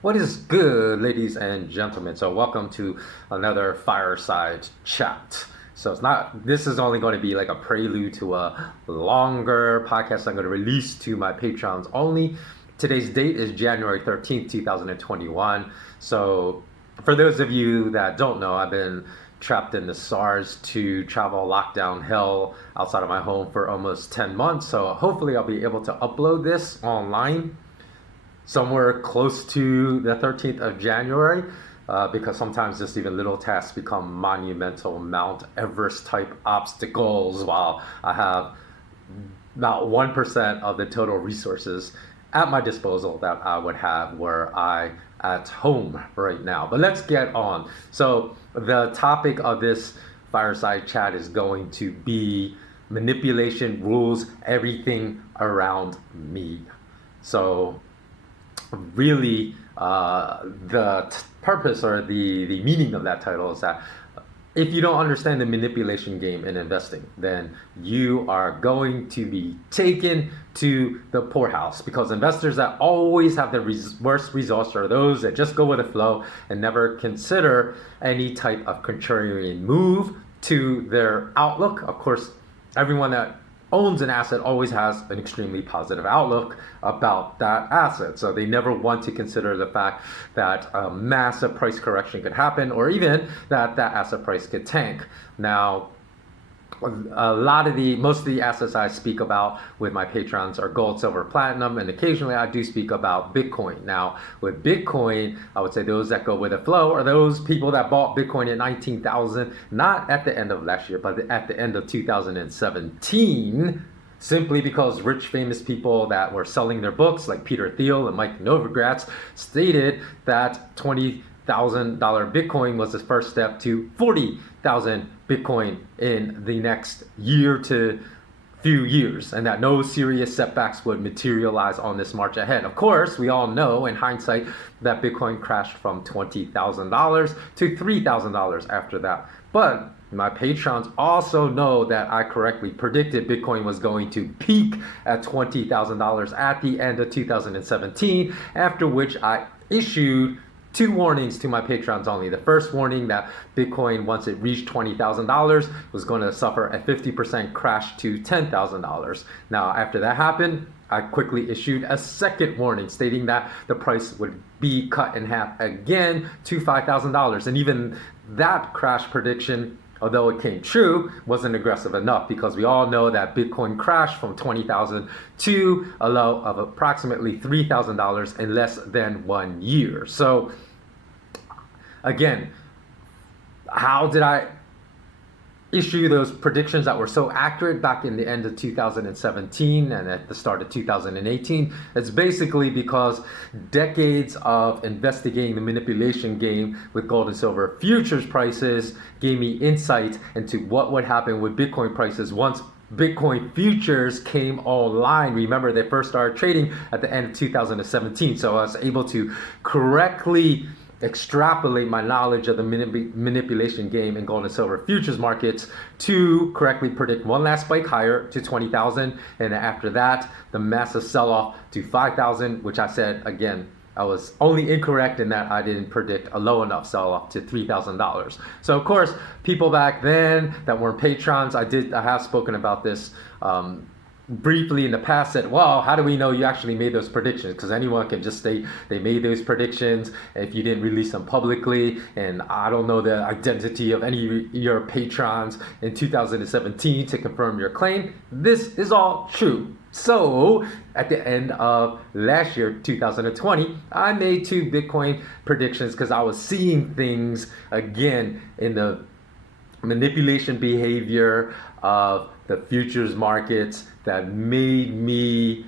What is good, ladies and gentlemen? So welcome to another fireside chat. So this is only going to be like a prelude to a longer podcast I'm going to release to my Patreons only. Today's date is January 13th, 2021. So for those of you that don't know, I've been trapped in the SARS-2 travel lockdown hell outside of my home for almost 10 months. So hopefully I'll be able to upload this online somewhere close to the 13th of January, because sometimes just even little tasks become monumental Mount Everest type obstacles, while I have about 1% of the total resources at my disposal that I would have were I at home right now. But let's get on. So the topic of this fireside chat is going to be manipulation rules everything around me. So really, the purpose or the meaning of that title is that if you don't understand the manipulation game in investing, then you are going to be taken to the poorhouse, because investors that always have the worst results are those that just go with the flow and never consider any type of contrarian move to their outlook. Of course, everyone that owns an asset always has an extremely positive outlook about that asset. So they never want to consider the fact that a massive price correction could happen, or even that that asset price could tank. Now, most of the assets I speak about with my patrons are gold, silver, platinum, and occasionally I do speak about Bitcoin. Now, with Bitcoin, I would say those that go with the flow are those people that bought Bitcoin at 19,000, not at the end of last year, but at the end of 2017, simply because rich, famous people that were selling their books, like Peter Thiel and Mike Novogratz, stated that $20,000 Bitcoin was the first step to 40,000 Bitcoin in the next year to few years, and that no serious setbacks would materialize on this march ahead. Of course, we all know in hindsight that Bitcoin crashed from $20,000 to $3,000 after that. But my patrons also know that I correctly predicted Bitcoin was going to peak at $20,000 at the end of 2017, after which I issued two warnings to my patrons only. The first warning that Bitcoin, once it reached $20,000, was going to suffer a 50% crash to $10,000. Now, after that happened, I quickly issued a second warning stating that the price would be cut in half again to $5,000. And even that crash prediction, although it came true, wasn't aggressive enough, because we all know that Bitcoin crashed from $20,000 to a low of approximately $3,000 in less than 1 year. So again, how did I issue those predictions that were so accurate back in the end of 2017 and at the start of 2018? It's basically because decades of investigating the manipulation game with gold and silver futures prices gave me insight into what would happen with Bitcoin prices once Bitcoin futures came online. Remember, they first started trading at the end of 2017. So I was able to correctly extrapolate my knowledge of the manipulation game in gold and silver futures markets to correctly predict one last spike higher to 20,000, and after that the massive sell-off to 5,000, which I said again I was only incorrect in that I didn't predict a low enough sell-off to $3,000. So of course, people back then that weren't patrons, I have spoken about this briefly in the past, said, well, how do we know you actually made those predictions? Because anyone can just state they made those predictions if you didn't release them publicly, and I don't know the identity of any of your patrons in 2017 to confirm your claim. This is all true. So at the end of last year, 2020, I made two Bitcoin predictions because I was seeing things again in the manipulation behavior of the futures markets that made me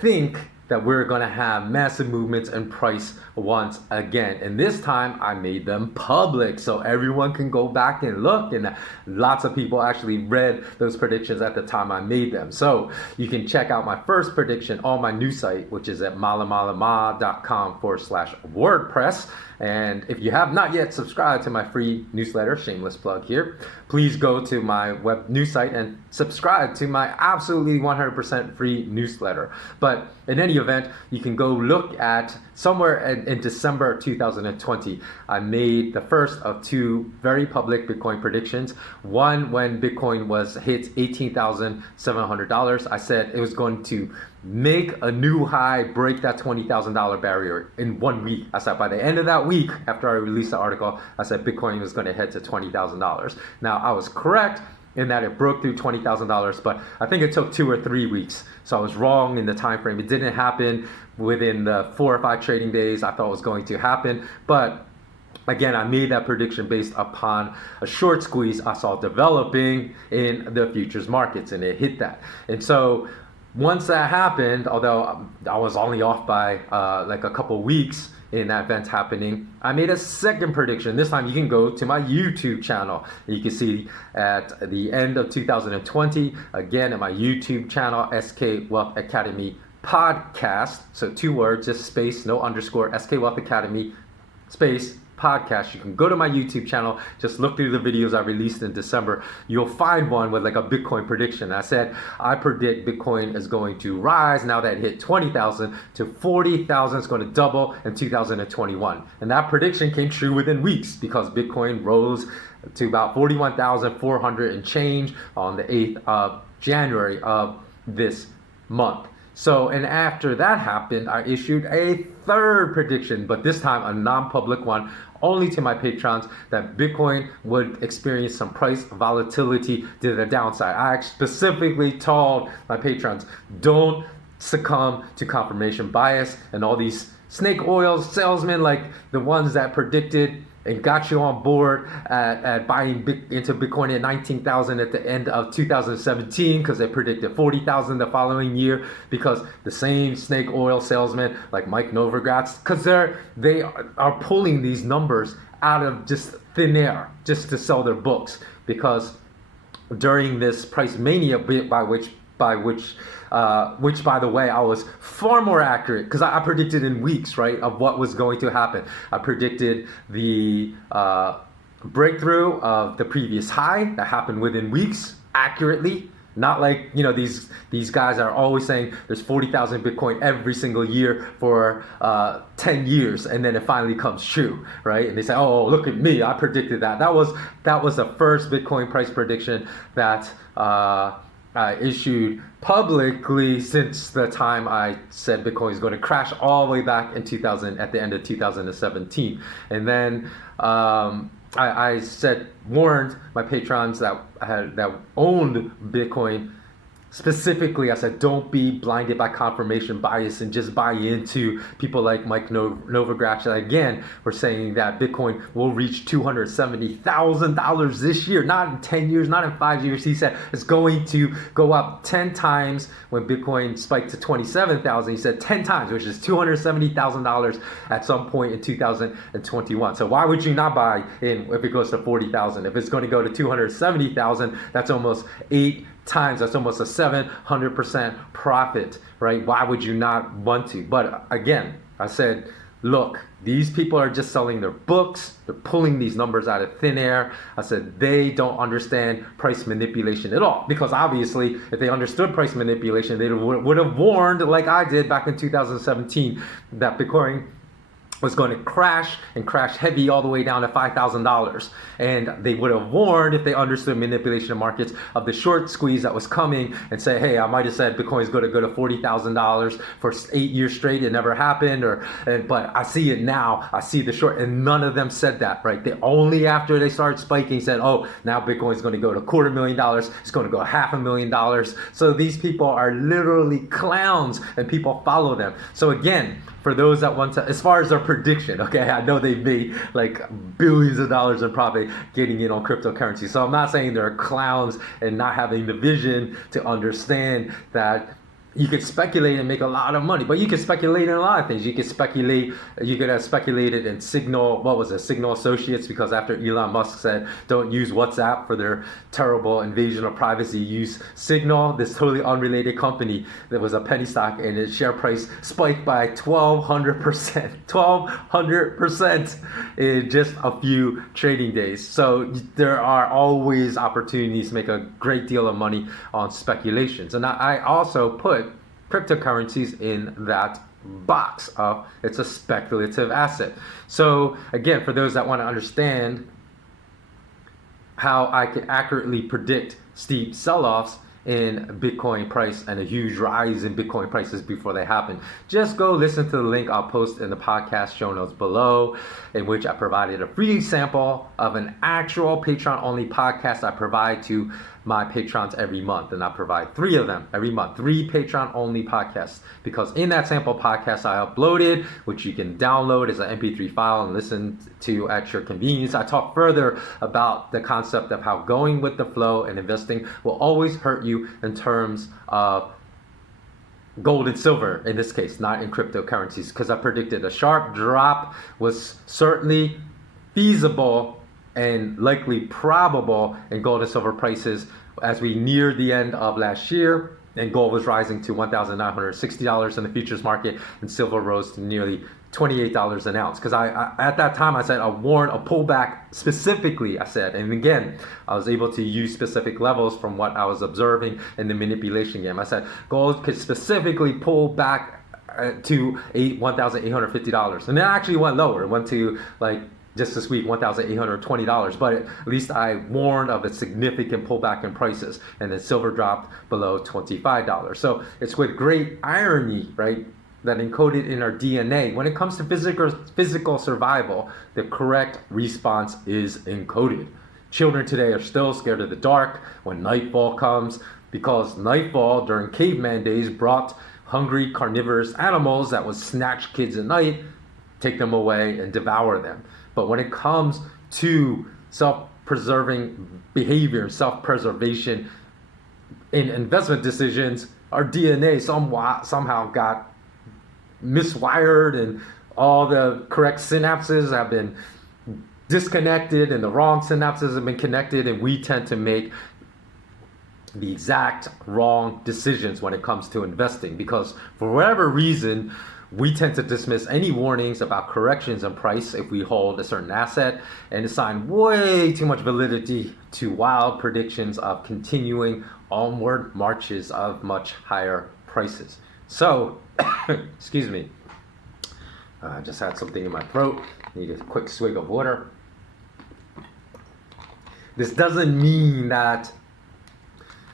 think that we're going to have massive movements in price once again. And this time I made them public so everyone can go back and look, and lots of people actually read those predictions at the time I made them. So you can check out my first prediction on my new site, which is at malamalama.com/WordPress. And if you have not yet subscribed to my free newsletter, shameless plug here, please go to my web news site and subscribe to my absolutely 100% free newsletter. But in any event, you can go look at somewhere in December 2020. I made the first of two very public Bitcoin predictions. One, when Bitcoin was hit $18,700, I said it was going to make a new high, break that $20,000 barrier in 1 week. I said by the end of that week, after I released the article, I said Bitcoin was going to head to $20,000. Now, I was correct in that it broke through $20,000, but I think it took 2 or 3 weeks. So I was wrong in the time frame. It didn't happen within the 4 or 5 trading days I thought it was going to happen. But again, I made that prediction based upon a short squeeze I saw developing in the futures markets, and it hit that. And so once that happened, although I was only off by like a couple weeks in that event happening, I made a second prediction. This time you can go to my YouTube channel. You can see at the end of 2020, again at my YouTube channel, SK Wealth Academy podcast. So 2 words, just space, no underscore, SK Wealth Academy space podcast. You can go to my YouTube channel, just look through the videos I released in December. You'll find one with like a Bitcoin prediction. I said I predict Bitcoin is going to rise now that it hit 20,000 to 40,000. It's going to double in 2021. And that prediction came true within weeks because Bitcoin rose to about 41,400 and change on the 8th of January of this month. So, and after that happened, I issued a third prediction, but this time a non-public one, only to my patrons, that Bitcoin would experience some price volatility to the downside. I specifically told my patrons, don't succumb to confirmation bias and all these snake oil salesmen, like the ones that predicted and got you on board at buying into Bitcoin at 19,000 at the end of 2017 because they predicted 40,000 the following year, because the same snake oil salesmen like Mike Novogratz, because they are pulling these numbers out of just thin air just to sell their books, because during this price mania, which by the way, I was far more accurate because I predicted in weeks, right, of what was going to happen. I predicted the breakthrough of the previous high that happened within weeks accurately. Not like, you know, these guys are always saying there's 40,000 Bitcoin every single year for 10 years, and then it finally comes true, right? And they say, oh, look at me, I predicted that. That was the first Bitcoin price prediction that I issued publicly since the time I said Bitcoin is going to crash all the way back in at the end of 2017. And then I warned my patrons that owned Bitcoin. Specifically, I said, don't be blinded by confirmation bias and just buy into people like Mike Novogratz. Again, we're saying that Bitcoin will reach $270,000 this year, not in 10 years, not in 5 years. He said it's going to go up 10 times when Bitcoin spiked to 27,000. He said 10 times, which is $270,000 at some point in 2021. So why would you not buy in if it goes to 40,000? If it's going to go to 270,000, that's almost 8 times. That's almost a 700% profit, right? Why would you not want to? But again, I said, look, these people are just selling their books. They're pulling these numbers out of thin air. I said, they don't understand price manipulation at all. Because obviously, if they understood price manipulation, they would have warned, like I did back in 2017, that Bitcoin was going to crash and crash heavy all the way down to $5,000. And they would have warned, if they understood manipulation of markets, of the short squeeze that was coming, and say, hey, I might have said Bitcoin is going to go to $40,000 for 8 years straight. It never happened. But I see it now. I see the short, and none of them said that, right? They only after they started spiking said, oh, now Bitcoin is going to go to $250,000. It's going to go $500,000. So these people are literally clowns, and people follow them. So again, for those that want to, as far as their prediction, okay, I know they've made like billions of dollars in profit getting in on cryptocurrency. So I'm not saying they're clowns and not having the vision to understand that you could speculate and make a lot of money, but you can speculate in a lot of things. You could have speculated in Signal Associates, because after Elon Musk said, don't use WhatsApp for their terrible invasion of privacy, use Signal, this totally unrelated company that was a penny stock, and its share price spiked by 1,200% in just a few trading days. So there are always opportunities to make a great deal of money on speculations. And I also put cryptocurrencies in that box of it's a speculative asset. So again, for those that want to understand how I can accurately predict steep sell-offs in Bitcoin price and a huge rise in Bitcoin prices before they happen, just go listen to the link I'll post in the podcast show notes below, in which I provided a free sample of an actual Patreon only podcast I provide to my patrons every month. And I provide 3 of them every month, 3 Patreon only podcasts, because in that sample podcast I uploaded, which you can download as an MP3 file and listen to at your convenience, I talk further about the concept of how going with the flow and investing will always hurt you in terms of gold and silver, in this case, not in cryptocurrencies, because I predicted a sharp drop was certainly feasible and likely probable in gold and silver prices as we neared the end of last year, and gold was rising to $1,960 in the futures market, and silver rose to nearly $28 an ounce. Because I at that time I said I warned a pullback specifically. I said, and again, I was able to use specific levels from what I was observing in the manipulation game. I said gold could specifically pull back to $1,850, and then actually went lower. It went to like just this week $1,820, but at least I warned of a significant pullback in prices, and then silver dropped below $25. So it's with great irony, right, that encoded in our DNA, when it comes to physical survival, the correct response is encoded. Children today are still scared of the dark when nightfall comes, because nightfall during caveman days brought hungry carnivorous animals that would snatch kids at night, take them away, and devour them. But when it comes to self-preserving behavior, self-preservation in investment decisions, our DNA somehow got miswired, and all the correct synapses have been disconnected and the wrong synapses have been connected, and we tend to make the exact wrong decisions when it comes to investing, because for whatever reason we tend to dismiss any warnings about corrections in price if we hold a certain asset, and assign way too much validity to wild predictions of continuing onward marches of much higher prices. So, excuse me, I just had something in my throat, need a quick swig of water. This doesn't mean that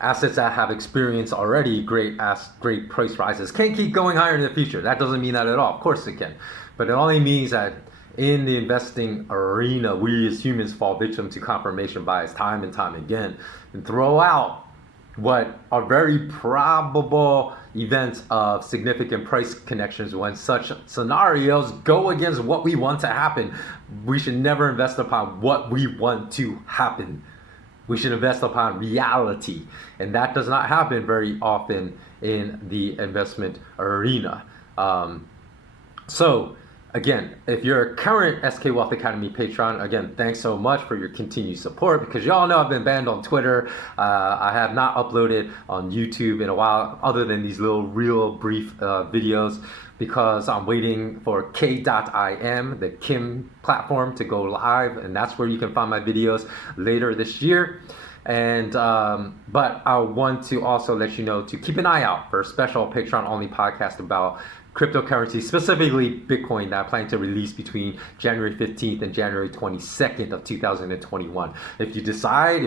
assets that have experienced already great price rises can't keep going higher in the future. That doesn't mean that at all. Of course it can. But it only means that in the investing arena, we as humans fall victim to confirmation bias time and time again, and throw out what are very probable events of significant price connections when such scenarios go against what we want to happen. We should never invest upon what we want to happen. We should invest upon reality, and that does not happen very often in the investment arena. So again, if you're a current SK Wealth Academy patron, again, thanks so much for your continued support, because y'all know I've been banned on Twitter. I have not uploaded on YouTube in a while, other than these little real brief videos, because I'm waiting for K.im, the Kim platform, to go live, and that's where you can find my videos later this year. And but I want to also let you know to keep an eye out for a special Patreon only podcast about cryptocurrency, specifically Bitcoin, that I plan to release between January 15th and January 22nd of 2021. If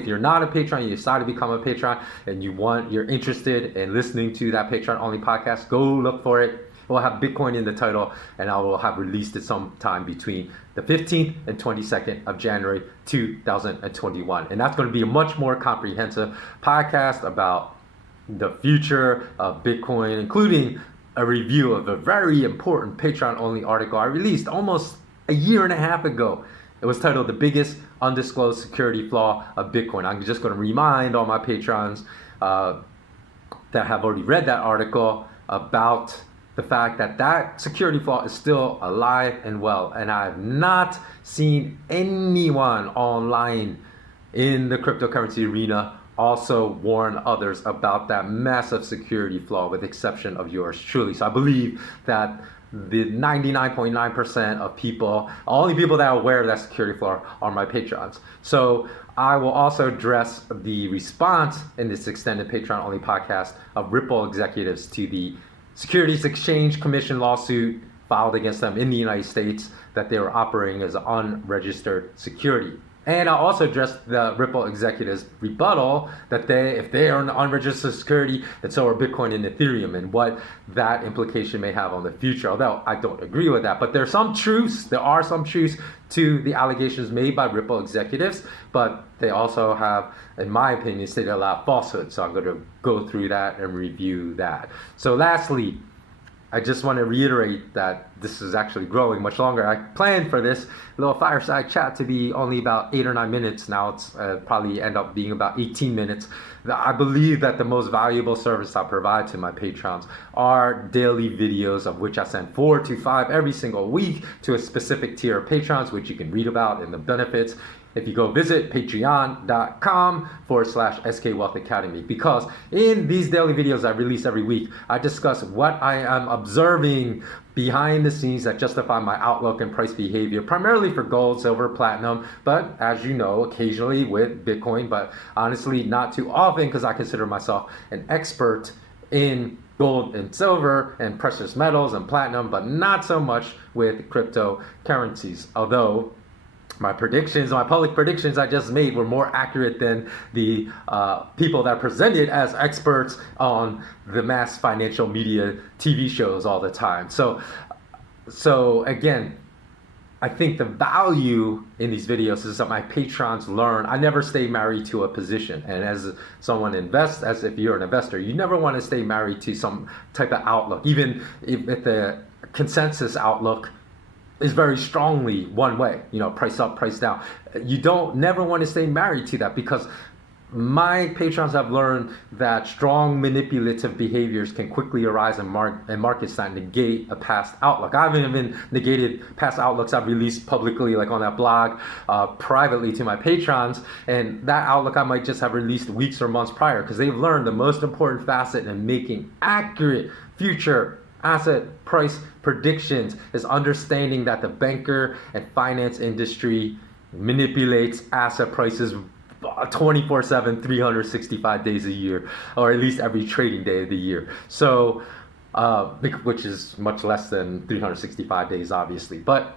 you're not a patron, you decide to become a patron, and you're interested in listening to that Patreon only podcast, go look for it. We'll have Bitcoin in the title, and I will have released it sometime between the 15th and 22nd of January 2021. And that's going to be a much more comprehensive podcast about the future of Bitcoin, including a review of a very important Patreon-only article I released almost a year and a half ago. It was titled "The Biggest Undisclosed Security Flaw of Bitcoin." I'm just going to remind all my patrons that have already read that article about the fact that that security flaw is still alive and well. And I have not seen anyone online in the cryptocurrency arena also warn others about that massive security flaw, with the exception of yours truly. So I believe that the 99.9% of people, only people that are aware of that security flaw, are my patrons. So I will also address the response in this extended Patreon only podcast of Ripple executives to the Securities Exchange Commission lawsuit filed against them in the United States that they were operating as an unregistered security. And I also addressed the Ripple executives' rebuttal that if they are an unregistered security, then so are Bitcoin and Ethereum, and what that implication may have on the future. Although I don't agree with that, but there are some truths to the allegations made by Ripple executives, but they also have, in my opinion, stated a lot of falsehoods. So I'm going to go through that and review that. So lastly, I just want to reiterate that this is actually growing much longer. I planned for this little fireside chat to be only about 8 or 9 minutes. Now it's probably end up being about 18 minutes. I believe that the most valuable service I provide to my patrons are daily videos, of which I send 4 to 5 every single week to a specific tier of patrons, which you can read about in the benefits if you go visit patreon.com/skwealthacademy, because in these daily videos I release every week, I discuss what I am observing behind the scenes that justify my outlook and price behavior, primarily for gold, silver, platinum, but as you know, occasionally with Bitcoin, but honestly not too often, because I consider myself an expert in gold and silver and precious metals and platinum, but not so much with cryptocurrencies. Although my public predictions I just made were more accurate than the people that presented as experts on the mass financial media TV shows all the time. So again, I think the value in these videos is that my patrons learn. I never stay married to a position. And as someone invests, as if you're an investor, you never want to stay married to some type of outlook, even if the consensus outlook is very strongly one way, price up, price down. You don't never want to stay married to that, because my patrons have learned that strong manipulative behaviors can quickly arise in markets that negate a past outlook. I haven't even negated past outlooks I've released publicly, like on that blog, privately to my patrons, and that outlook I might just have released weeks or months prior, because they've learned the most important facet in making accurate future asset price predictions is understanding that the banker and finance industry manipulates asset prices 24/7, 365 days a year, or at least every trading day of the year. So, which is much less than 365 days, obviously. But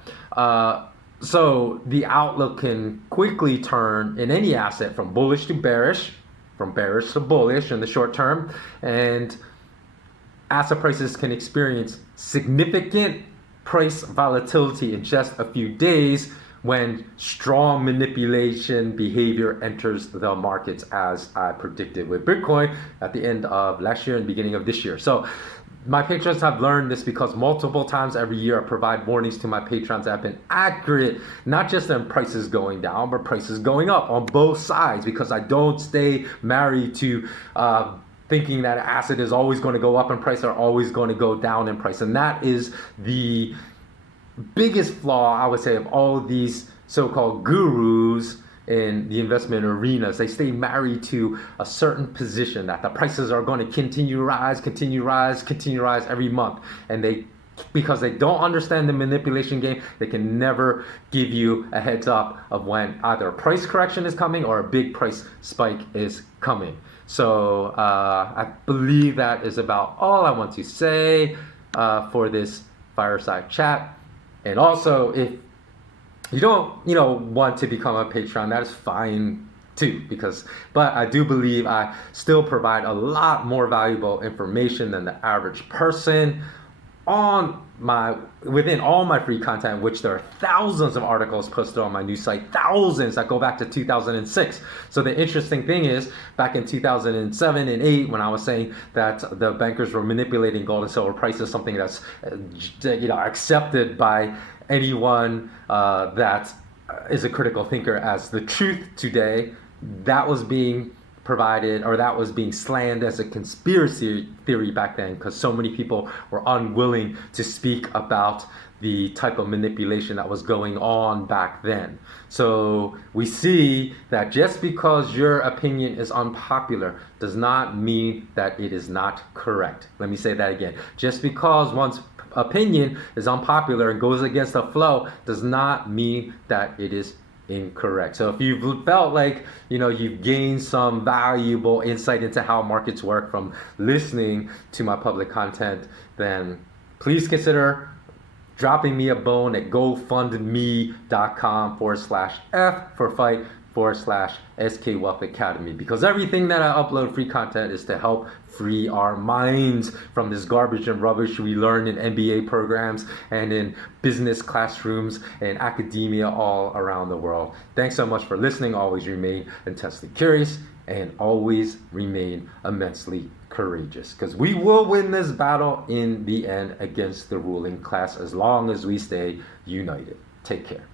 so the outlook can quickly turn in any asset from bullish to bearish, from bearish to bullish in the short term, and asset prices can experience significant price volatility in just a few days when strong manipulation behavior enters the markets, as I predicted with Bitcoin at the end of last year and beginning of this year. So my patrons have learned this because multiple times every year I provide warnings to my patrons that have been accurate, not just in prices going down, but prices going up on both sides, because I don't stay married to thinking that an asset is always going to go up in price or always going to go down in price. And that is the biggest flaw, I would say, of all of these so-called gurus in the investment arenas. They stay married to a certain position that the prices are going to continue to rise every month. And because they don't understand the manipulation game, they can never give you a heads up of when either a price correction is coming or a big price spike is coming. So I believe that is about all I want to say for this fireside chat. And also, if you don't, want to become a patron, that is fine too, but I do believe I still provide a lot more valuable information than the average person within all my free content, which there are thousands of articles posted on my new site, thousands that go back to 2006. So the interesting thing is, back in 2007 and 8, when I was saying that the bankers were manipulating gold and silver prices, something that's accepted by anyone that is a critical thinker as the truth today, that was being provided, or that was being slammed as a conspiracy theory back then, because so many people were unwilling to speak about the type of manipulation that was going on back then. So we see that just because your opinion is unpopular does not mean that it is not correct. Let me say that again. Just because one's opinion is unpopular and goes against the flow does not mean that it is incorrect. So if you've felt like, you've gained some valuable insight into how markets work from listening to my public content, then please consider dropping me a bone at gofundme.com/F for fight/SK Wealth Academy, because everything that I upload free content is to help free our minds from this garbage and rubbish we learn in MBA programs and in business classrooms and academia all around the world. Thanks so much for listening. Always remain intensely curious and always remain immensely courageous, because we will win this battle in the end against the ruling class as long as we stay united. Take care.